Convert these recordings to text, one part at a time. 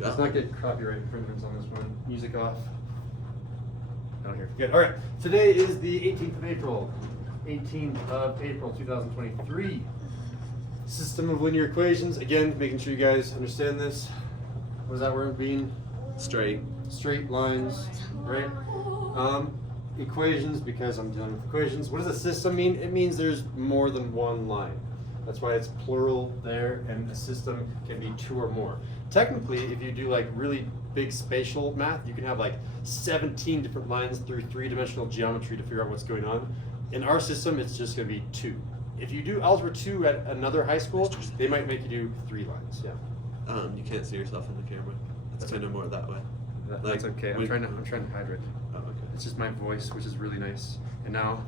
Let's not get copyright infringements on this one. Music off. Down here. Good. All right. Today is the 18th of April. 18th of April, 2023. System of linear equations. Again, making sure you guys understand this. What does that word mean? Straight. Straight lines, right? Equations, because I'm dealing with equations. What does a system mean? It means there's more than one line. That's why it's plural there, and a system can be two or more. Technically, if you do like really big spatial math, you can have like 17 different lines through three-dimensional geometry to figure out what's going on. In our system, it's just going to be two. If you do Algebra 2 at another high school, they might make you do 3 lines. Yeah. You can't see yourself in the camera. It's kind of more that way. That's okay. I'm trying to hide it. Oh, okay. It's just my voice, which is really nice. And now,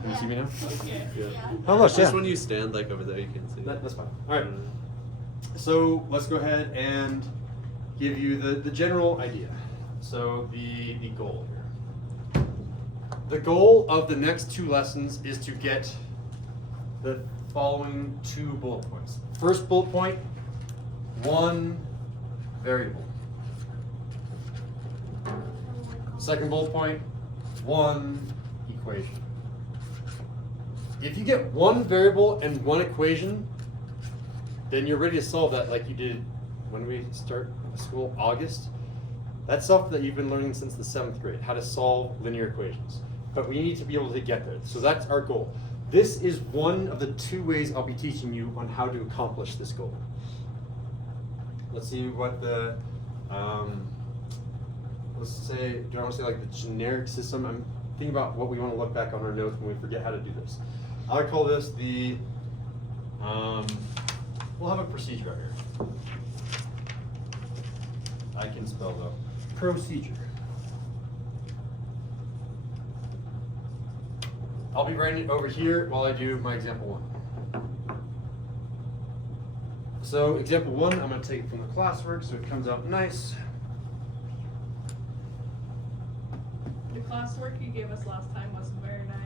can you see me now? Yeah. Almost, Just yeah. when you stand like over there, you can see. That's fine. All right. So let's go ahead and give you the general idea. So the goal here. The goal of the next 2 lessons is to get the following 2 bullet points. First bullet point, 1 variable. Second bullet point, 1 equation. If you get 1 variable and 1 equation, then you're ready to solve that like you did when we start school, August. That's stuff that you've been learning since the 7th grade, how to solve linear equations. But we need to be able to get there. So that's our goal. This is one of the 2 ways I'll be teaching you on how to accomplish this goal. Let's see what the, let's say, do I want to say like the generic system? I'm thinking about what we want to look back on our notes when we forget how to do this. I call this the, we'll have a procedure out here. I can spell though. Procedure. I'll be writing it over here while I do my example 1. So example 1, I'm going to take it from the classwork so it comes out nice. The classwork you gave us last time wasn't very nice.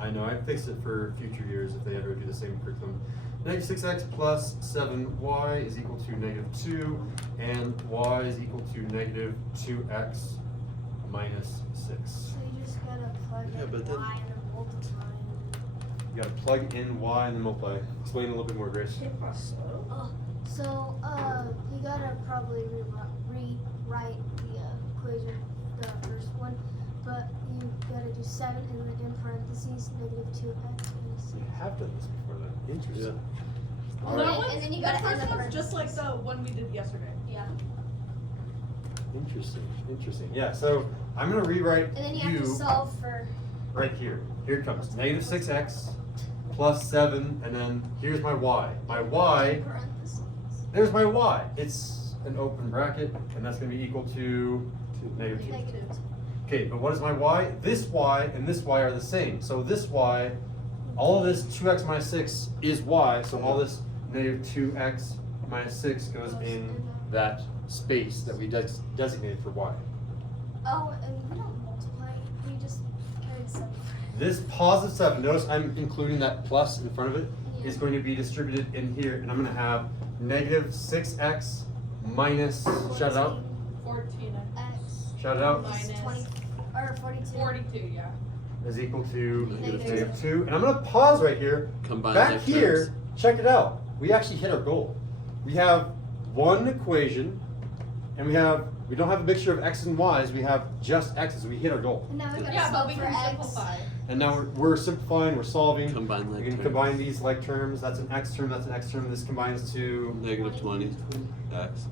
I know, I fixed it for future years if they ever do the same curriculum. Negative 6x plus 7y is equal to -2, and y is equal to negative 2x minus 6. So you just gotta plug Yeah, in but then- y and then multiply. You gotta plug in y and then multiply. Explain a little bit more, Grace. So you gotta probably rewrite the equation, the first one, but you gotta do 7 and then in parentheses -2x minus 6. We have done this before then. Interesting. All That right. one's- and then you that gotta end first up one's just like the one we did yesterday. Yeah. Interesting. Interesting. Yeah, so I'm gonna rewrite And then you have to solve for. right here. Here it comes. Negative 6x plus 7, and then here's my y. My y, Parentheses. there's my y. It's an open bracket, and that's gonna be equal to -2. Negative. Okay, but what is my y? This y and this y are the same. So this y, all of this 2x minus 6 is y, so all this -2x minus 6 goes in that space that we designated for y. Oh, and we don't multiply. We just carried 7. This positive 7, notice I'm including that plus in front of it, Yeah. is going to be distributed in here, and I'm going to have negative 6x minus, shout it out, 14 X. shout it out, Minus 20 or 42. 42, yeah. is equal to Negative. -2. And I'm going to pause right here. Combine Back like here, terms. check it out. We actually hit our goal. We have one equation, and we don't have a mixture of x and y's, we have just x's. We hit our goal. And now we gotta Yeah, but solve we for can X. simplify. And now we're simplifying, we're solving. Combine We like can terms. combine these like terms. That's an x term, that's an x term. This combines to Negative 20x.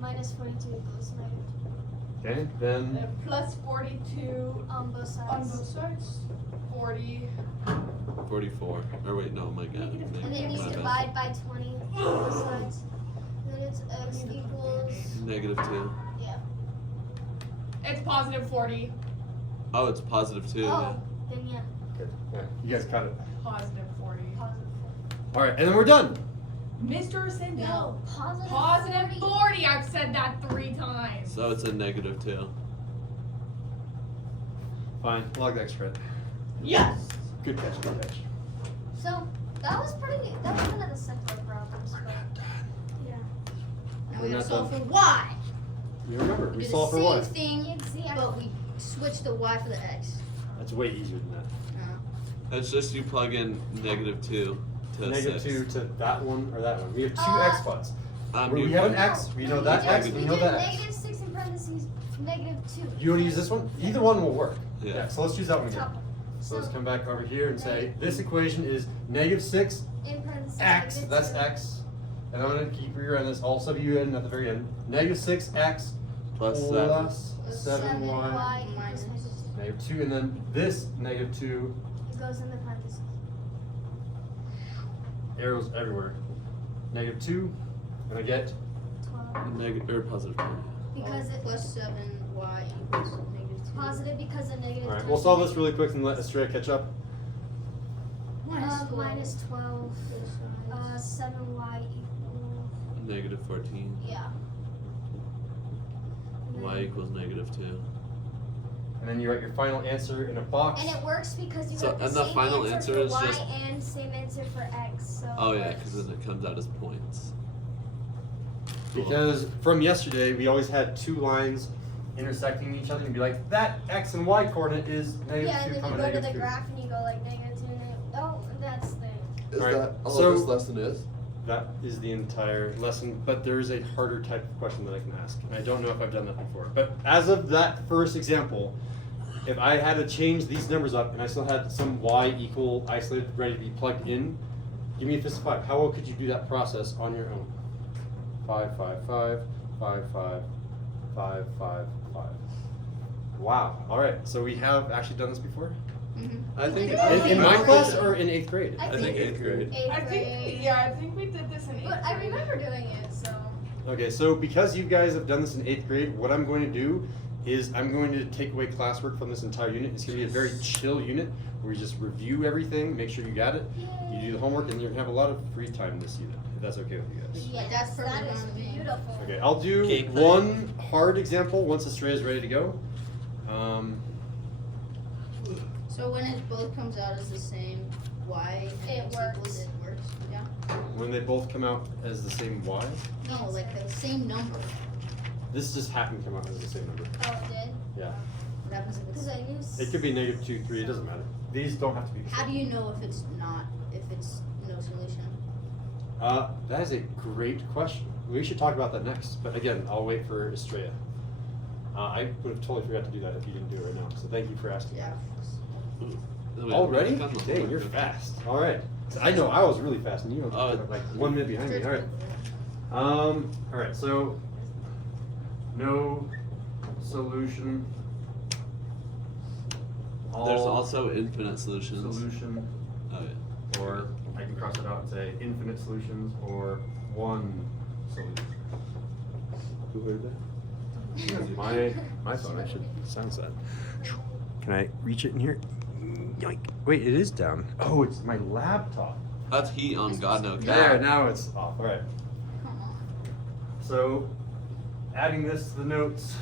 Minus 42 equals negative. okay. Then Plus 42 On both sides. on both sides. 40. 44. Or wait, no, my god. And then you My bad. divide by 20 on both sides. Then it's x equals, -2. yeah. It's positive 40. Oh, it's +2. Oh, then yeah, good. Yeah, you guys caught it. Positive 40. positive. All right, and then we're done. Mr. Sindel. No, positive. Positive 40. I've said that 3 times. So it's a -2. Fine. Log the extra. Yes. Good catch. Good catch. So that was pretty. That was one of the simpler problems. But, yeah. Now We're we gotta not solve done. for y. You remember, we do solve for the y. same thing, Exactly. but we switch the y for the x. That's way easier than that. It's just you plug in -2 to Negative 6. 2 to that one or that one. We have two Uh, x spots. Where you we have an plug- x, we know you that did- x, you we know did that x. negative 6 in parentheses, -2. You want to use this one? Either one will work. Yeah. So let's use that one again. Top one. So let's come back over here and say this equation is -6 in parentheses, x. negative That's 2. x. And I'm going to keep rewriting this. I'll sub you in at the very end. -6x Plus plus 7y 7y minus -2, and then this -2 It goes in the parentheses. arrows everywhere. -2, and I get 12. Or positive 20. Because it plus 7y equals -2. positive because of negative. Alright, 2. we'll solve this really quick and let Estrella catch up. Minus 12. 7y equals. -14. Yeah. And Y then- equals -2. And then you write your final answer in a box. And it works because you So- have the and the same final answer answer for is y just- and same answer for x. So Oh it yeah, works. because then it comes out as points. Because from yesterday, we always had two lines intersecting each other and be like, that x and y coordinate is -2, yeah, and then you go to the -2. graph and you go like -2, oh, that's the. Is Alright, that all so- this lesson is? That is the entire lesson, but there is a harder type of question that I can ask. And I don't know if I've done that before. But as of that first example, if I had to change these numbers up and I still had some y equal isolated ready to be plugged in, give me a fist of 5. How well could you do that process on your own? 5, 5, 5, 5, 5, 5, 5, 5. Wow. All right. So we have actually done this before? I think In my class or in 8th grade? I think 8th grade. I think, yeah, I think we did this in 8th But I grade. remember doing it, so. Okay, so because you guys have done this in 8th grade, what I'm going to do is I'm going to take away classwork from this entire unit. It's going to be a very chill unit where you just review everything, make sure you got it, you do the homework, and you're going to have a lot of free time this unit, if that's okay with you guys. Yes, That's perfect that is on me. beautiful. Okay, I'll do Cake thing. one hard example once Estrella is ready to go. So when it both comes out as the same y and It x works. equals, it works. Yeah. When they both come out as the same y, No, like the same number. this just happened to come out as the same number. Oh, it did? Yeah. What happens if Because it's? I knew. It could be -2, 3, it doesn't matter. These don't have to be the How same. do you know if it's not? If it's no solution? That is a great question. We should talk about that next. But again, I'll wait for Estrella. I would have totally forgot to do that if you didn't do it right now. So thank you for asking. Yeah. Already? Dang, you're fast. All right. I know I was really fast, and you were like 1 minute behind me. All right. All right. So no solution. There's also infinite solutions. solution, Oh yeah. or I can cross it out and say infinite solutions or one solution. Who heard that? My phone. I should sound that. Can I reach it in here? Yoink. Wait, it is down. Oh, it's my laptop. That's heat on God no There, cap. now it's off. All right. Come on. So, adding this to the notes,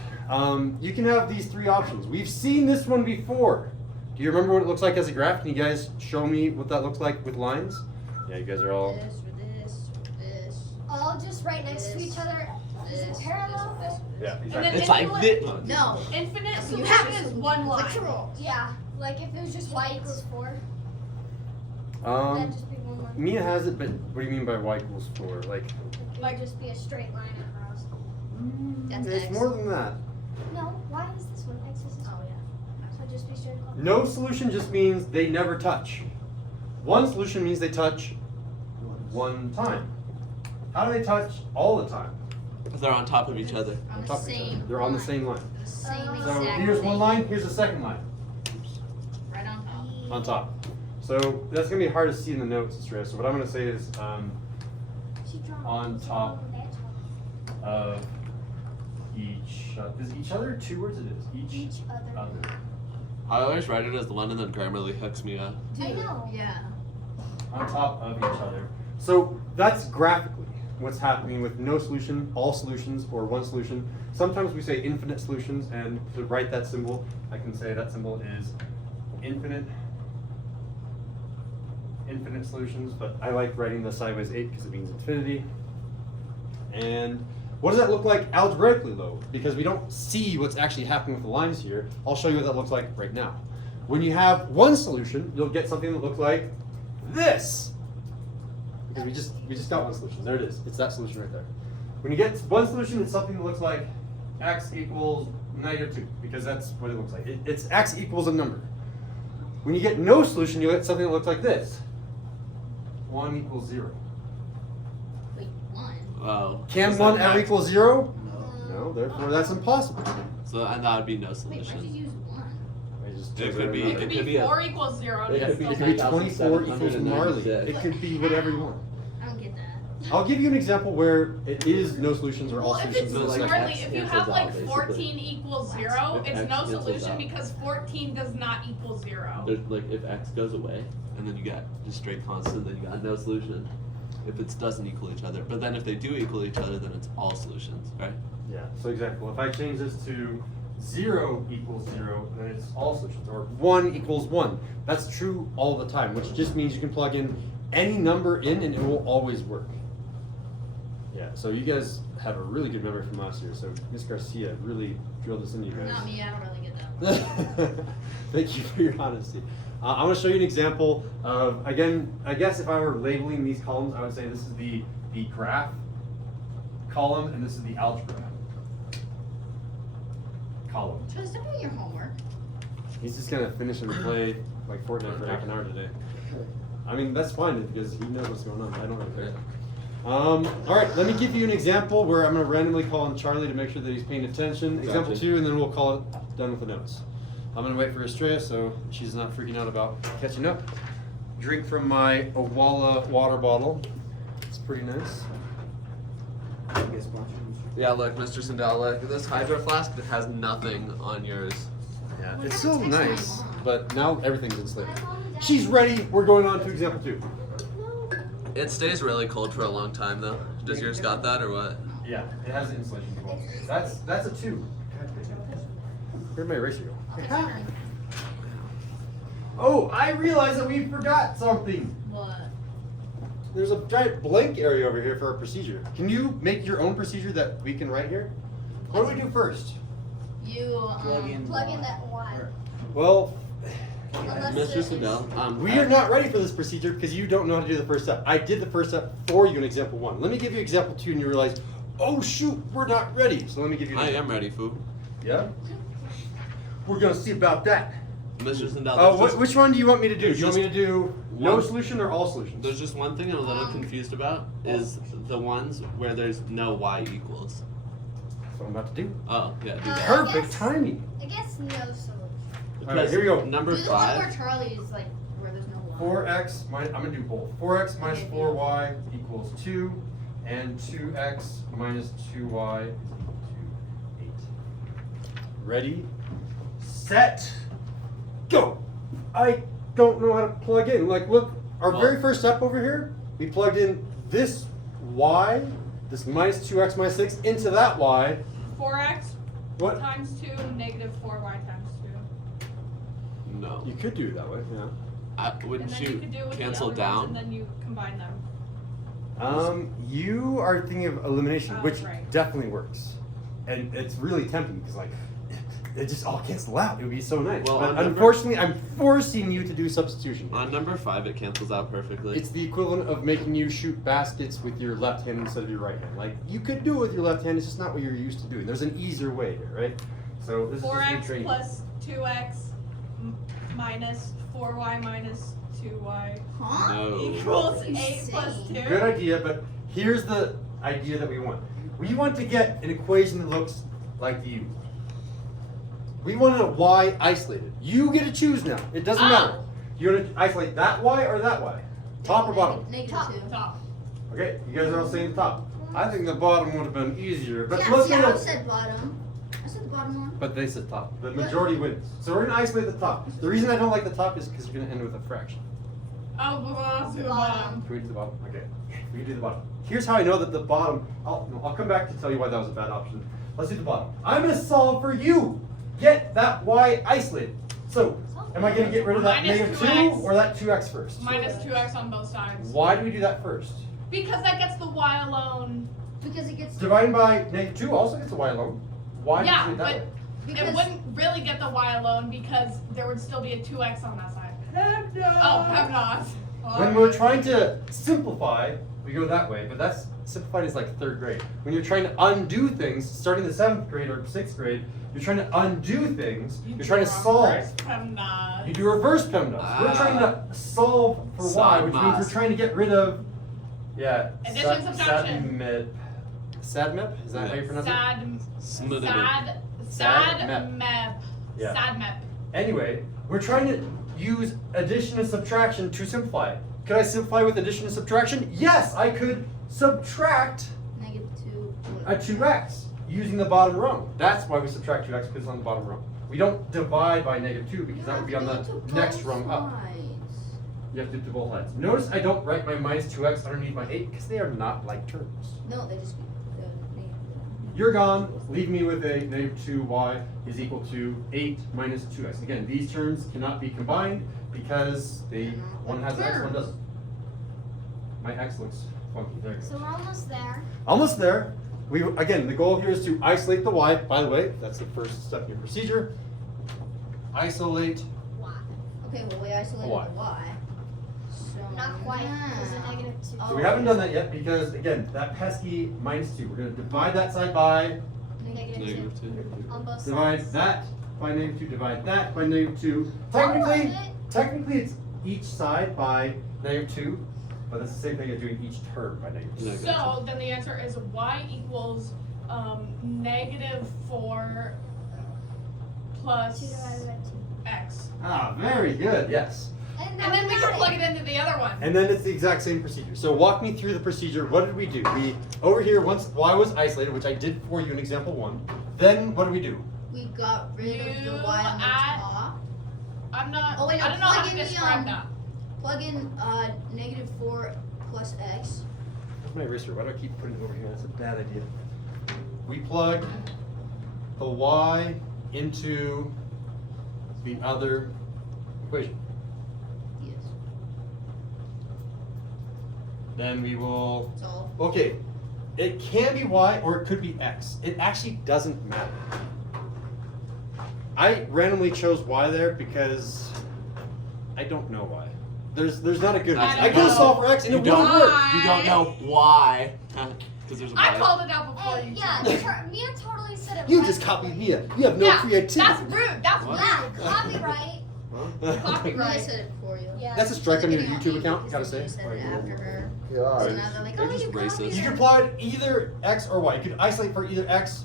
you can have these three options. We've seen this one before. Do you remember what it looks like as a graph? Can you guys show me what that looks like with lines? Yeah, you guys are all. This or this or this. All just right next to each other. Is it This. parallel? This. Yeah, then exactly. It's It's like this. No. Infinite You solution have is to. one line. Literal. Yeah. Like if it was just y equals 4, that'd Um, just be one line. Mia has it, but what do you mean by y equals 4? Like, It would just be a straight line across. That's it's X. more than that. No, y is this one? X is this one. Oh yeah. So it'd just be straight across. No solution just means they never touch. One solution means they touch one time. How do they touch all the time? They're on top of each other. On the top of each other. same. They're on the same line. The same So So exact here's thing. one line, here's a second line Right on top. on top. So that's gonna be hard to see in the notes, Estrella. So what I'm gonna say is She drawn on she top. drawn that top. Of each. Is each other 2 words? It is each Each other. other. I always write it as the one and then Grammarly hooks me up. I know. Yeah. On top of each other. So that's graphically what's happening with no solution, all solutions, or one solution. Sometimes we say infinite solutions, and to write that symbol, I can say that symbol is infinite solutions, but I like writing the sideways 8 because it means infinity. And What does that look like algebraically though? Because we don't see what's actually happening with the lines here. I'll show you what that looks like right now. When you have one solution, you'll get something that looks like this. Because we just got one solution. There it is. It's that solution right there. When you get one solution, it's something that looks like x equals -2, because that's what it looks like. It's x equals a number. When you get no solution, you get something that looks like this. 1 equals 0. Wait, 1? Oh. Can is 1 that ever X? equal 0? No, therefore that's impossible. So and that would be no Wait, why'd you solution. use 1? It could be- It could be 4 equals 0. It and could be- it's It still could be 24 equals 796. gnarly. It could be whatever you want. I don't get that. I'll give you an example where it is no solutions or all Well, if solutions. it's So, in like, this gnarly, X if you cancels have like out, basically. 14 equals 0, If it's X no cancels solution out. because 14 does not equal 0. There's, like if x goes away, and then you got just straight constant, then you got no solution. If it doesn't equal each other, but then if they do equal each other, then it's all solutions, right? Yeah, so example, if I change this to 0 equals 0, then it's all solutions, or 1 equals 1. That's true all the time, which just means you can plug in any number in and it will always work. Yeah, so you guys have a really good memory from last year, so Miss Garcia really drilled this into you guys. Not me, I don't really get that. Thank you for your honesty. I'm going to show you an example of, again, I guess if I were labeling these columns, I would say this is the graph column and this is the algebra column. Just stop doing your homework. He's just going to finish and play like Fortnite for half an hour today. I mean, that's fine because he knows what's going on. I don't really care. All right, let me give you an example where I'm going to randomly call on Charlie to make sure that he's paying attention. Example Gotcha. 2, and then we'll call it done with the notes. I'm going to wait for Estrella so she's not freaking out about catching up. Drink from my Owala water bottle. It's pretty nice. Yeah, look, Mr. Sindel, look, this Hydro Flask that has nothing on yours. Yeah, Well, it's never so text my nice, mom. but now everything's insulated. She's ready. We're going on to example 2. It stays really cold for a long time, though. Does yours got that or what? Yeah, it has an insulation involved. That's a 2. Where'd my eraser go? Oh, I realized that we forgot something. What? There's a giant blank area over here for our procedure. Can you make your own procedure that we can write here? What do we do first? You, Plug in that Y. Well, Unless Mr. there's- Sindel, we are not ready for this procedure because you don't know how to do the first step. I did the first step for you in example 1. Let me give you example 2 and you realize, oh shoot, we're not ready. So let me give you an I example. am ready, Foo. Yeah? We're gonna see about that. Mr. Sindel, Which one do you want me to do? Do there's you want me to do no one- solution or all solutions? there's just one thing I'm a little confused about, is the ones where there's no y equals. That's what I'm about to do. Oh, yeah, do that. Perfect guess- timing. I guess no solution. Alright, here we go. Number do the one where 5. Charlie is like, where there's no 1. 4x minus, I'm gonna do both. 4x minus Okay, 4y equals 2, and 2x minus 2y is equal to 8. Ready, set, go. I don't know how to plug in. Like, look, our Well- very first step over here, we plugged in this y, this minus 2x minus 6, into that y. 4x What? times 2, negative 4y times 2. No. You could do it that way, yeah. Wouldn't And then you could do it with cancel the other ones, down? and then you combine them. You are thinking of elimination, Oh, which right. definitely works, and it's really tempting because like it just all cancel out. It would be so nice. Well, but on number- unfortunately, I'm forcing you to do substitution. On number 5, it cancels out perfectly. It's the equivalent of making you shoot baskets with your left hand instead of your right hand. Like you could do it with your left hand, it's just not what you're used to doing. There's an easier way here, right? So this is just 4x retraining. plus 2x minus 4y minus 2y Huh? No. equals Insane. 8 plus 2. Good idea, but here's the idea that we want. We want to get an equation that looks like you. We want a y isolated. You get to choose now. It doesn't Ah. matter. You want to isolate that y or that y? Top or bottom? Negative Top. 2. Top. Okay, you guys are all saying top. I think the bottom would have been easier, but Yeah, let's see, I go. said bottom. I said the bottom one. But they said top. The majority wins. So we're gonna isolate the top. The reason I don't like the top is because you're gonna end with a fraction. Oh, let's do the Bottom. bottom. Can we do the bottom? Okay. We can do the bottom. Here's how I know that the bottom. I'll come back to tell you why that was a bad option. Let's do the bottom. I'm gonna solve for you. Get that y isolated. So, am I gonna get rid of that Minus negative 2 2x. or that 2x first? Minus 2x on both sides. Why do we do that first? Because that gets the y alone. Because it gets. Does dividing by -2 also gets a y alone. Why did you Yeah, do it that but way? it wouldn't really get the y alone because there would still be a 2x on that side. Oh, have not. When we're trying to simplify, we go that way, but that's simplified is like 3rd grade. When you're trying to undo things, starting the 7th grade or 6th grade, you're trying to undo things. You're trying to solve. You do reverse PEMDAS. We're trying to solve for y, which means we're trying to get rid of, Addition, subtraction. SADMEP? Is that how you pronounce it? SADMEP. Yeah. SADMEP. Anyway, we're trying to use addition and subtraction to simplify. Could I simplify with addition and subtraction? Yes, I could subtract -2. a 2x using the bottom rung. That's why we subtract 2x, because it's on the bottom rung. We don't divide by -2 because that would be on the next rung up. You have to do it to both sides. Notice I don't write my -2x underneath my 8 because they are not like terms. No, they just You're gone. Leave me with a -2y is equal to 8 minus 2x. Again, these terms cannot be combined because one has x, one doesn't. My x looks funky. There it goes. So we're almost there. Almost there. Again, the goal here is to isolate the y. By the way, that's the first step in your procedure. Isolate. Y. Okay, well we isolated Y. the y. So Not quite. There's a -2. So we haven't done that yet because, again, that pesky -2. We're going to divide that side by, -2. -2. On both divide sides. that by -2, divide that by -2. I love it. Technically it's each side by -2, but it's the same thing as doing each term by -2. Yeah. So then the answer is y equals -4 plus 2 divided by 2. x. Ah, very good, yes. And then we can plug it into the other one. And then it's the exact same procedure. So walk me through the procedure. What did we do? Over here, once y was isolated, which I did for you in example 1, then what do we do? We got rid of the You y on the add- top. I'm not. Oh, wait, no, I don't know how plug to in the, describe that. Plug in -4 plus x. Where's my eraser? Why do I keep putting it over here? That's a bad idea. We plug the y into the other equation. Yes. Then we will. So Okay, it can be y or it could be x. It actually doesn't matter. I randomly chose y there because I don't know why. There's not a good reason. I could have solved for x and it would have worked. You don't know why. Because there's a I y. called it out before Hey, you. yeah, did. Mia totally said it You right. just copied Mia. You have no Yeah, creativity. That's rude. That's What? Yeah, rude. copyright. I Copyright. said it for you. Yeah. That's a strike on your They're YouTube getting account, on me gotta because say. you said it after her. So God. now they're like, They're oh, just you racist. copied You her. can apply either x or y. You could isolate for either x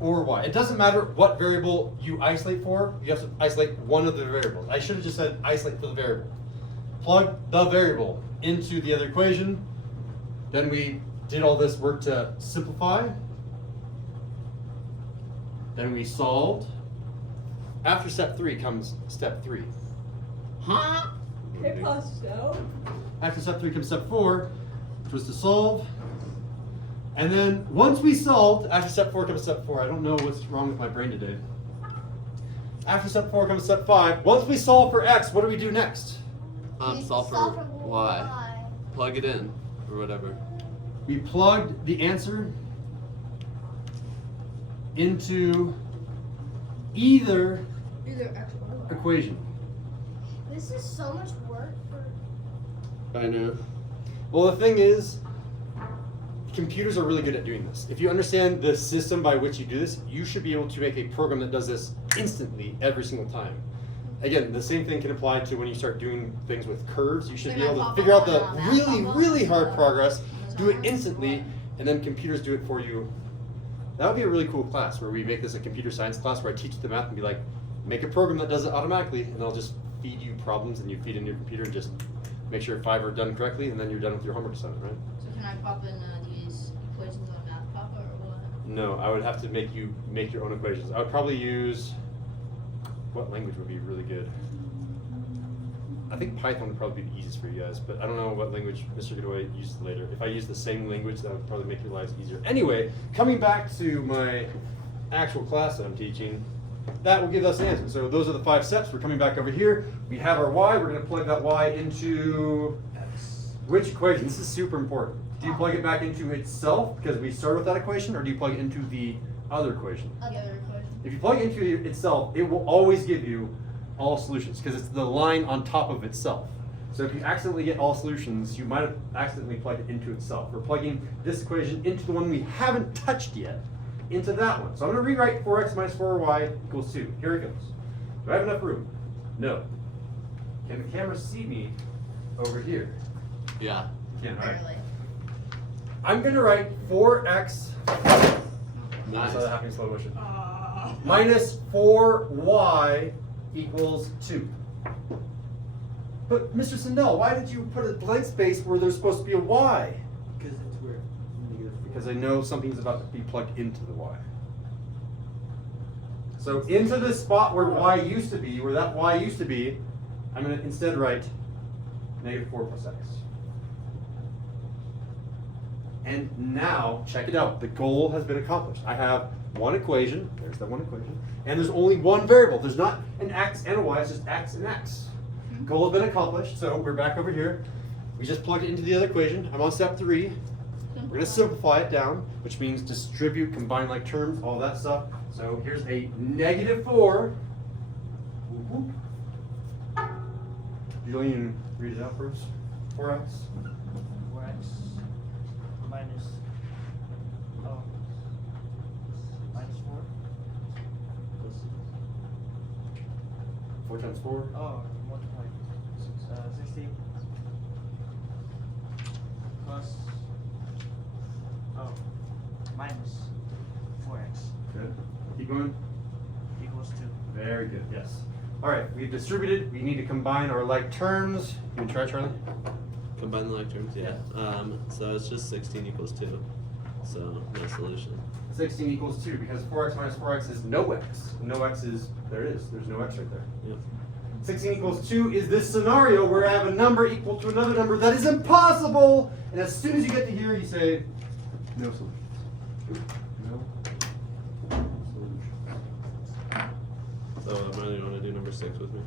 or y. It doesn't matter what variable you isolate for. You have to isolate one of the variables. I should have just said isolate for the variable. Plug the variable into the other equation. Then we did all this work to simplify. Then we solved. After step 3 comes step 3. Huh? After step 3 comes step 4, which was to solve. And then once we solved, after step 4 comes step 4. I don't know what's wrong with my brain today. After step 4 comes step 5. Once we solve for x, what do we do next? Solve for y. Plug it in or whatever. We plugged the answer into either Either x or y. equation. This is so much work for. I know. Well, the thing is, computers are really good at doing this. If you understand the system by which you do this, you should be able to make a program that does this instantly every single time. Again, the same thing can apply to when you start doing things with curves. You should be able to figure out the really hard progress, do it instantly, and then computers do it for you. That would be a really cool class where we make this a computer science class where I teach the math and be like, make a program that does it automatically, and I'll just feed you problems and you feed in your computer and just make sure 5 are done correctly, and then you're done with your homework assignment, right? So can I pop in these equations on Math Papa or what? No, I would have to make you make your own equations. I would probably use, what language would be really good? I think Python would probably be the easiest for you guys, but I don't know what language Mr. Godoy uses later. If I use the same language, that would probably make your lives easier. Anyway, coming back to my actual class that I'm teaching, that will give us an answer. So those are the 5 steps. We're coming back over here. We have our y. We're going to plug that y into which equation? This is super important. Do you plug it back into itself because we started with that equation, or do you plug it into the other equation? Other equation. If you plug it into itself, it will always give you all solutions because it's the line on top of itself. So if you accidentally get all solutions, you might have accidentally plugged it into itself. We're plugging this equation into the one we haven't touched yet, into that one. So I'm going to rewrite 4x minus 4y equals 2. Here it goes. Do I have enough room? No. Can the camera see me over here? Yeah. You can, all right. Barely. I'm going to write 4x. Nice. I saw that happening in slow motion. Minus 4y equals 2. But Mr. Sindel, why did you put a blank space where there's supposed to be a y? Because it's where Because I know something's about to be plugged into the y. So into the spot where y used to be, where that y used to be, I'm going to instead write negative 4 plus x. And now, check it out, the goal has been accomplished. I have one equation, there's that one equation, and there's only one variable. There's not an x and a y, it's just x and x. Goal has been accomplished, so we're back over here. We just plugged it into the other equation. I'm on step 3. We're going to simplify it down, which means distribute, combine like terms, all that stuff. So here's a negative 4. Julian, read it out for us. 4x. 4x minus minus 4 plus 4 times 4. Multiply 16 plus minus 4x Good. Keep going. equals 2. Very good, yes. All right, we've distributed. We need to combine our like terms. You want to try, Charlie? Combine the like terms, yeah. So it's just 16 equals 2. So no solution. 16 equals 2 because 4x minus 4x is no x. No x is, there it is. There's no x right there. Yep. 16 equals 2 is this scenario where I have a number equal to another number that is impossible. And as soon as you get to here, you say, no solutions. No solutions. So Emily, you want to do number 6 with me?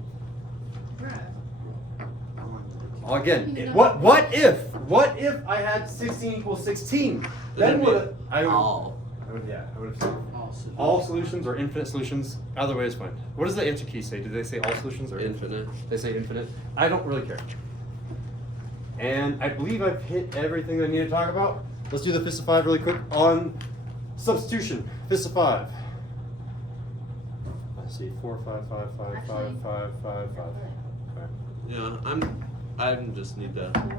Again, what if I had 16 equals 16? Then would I would, all. I would have said all solutions or infinite solutions. Either way is fine. What does the answer key say? Do they say all solutions or Infinite. They say infinite. I don't really care. And I believe I've hit everything I need to talk about. Let's do the fist of 5 really quick on substitution. Fist of 5. Let's see, 4, 5, 5, 5, 5, 5, 5, 5. Yeah, I just need to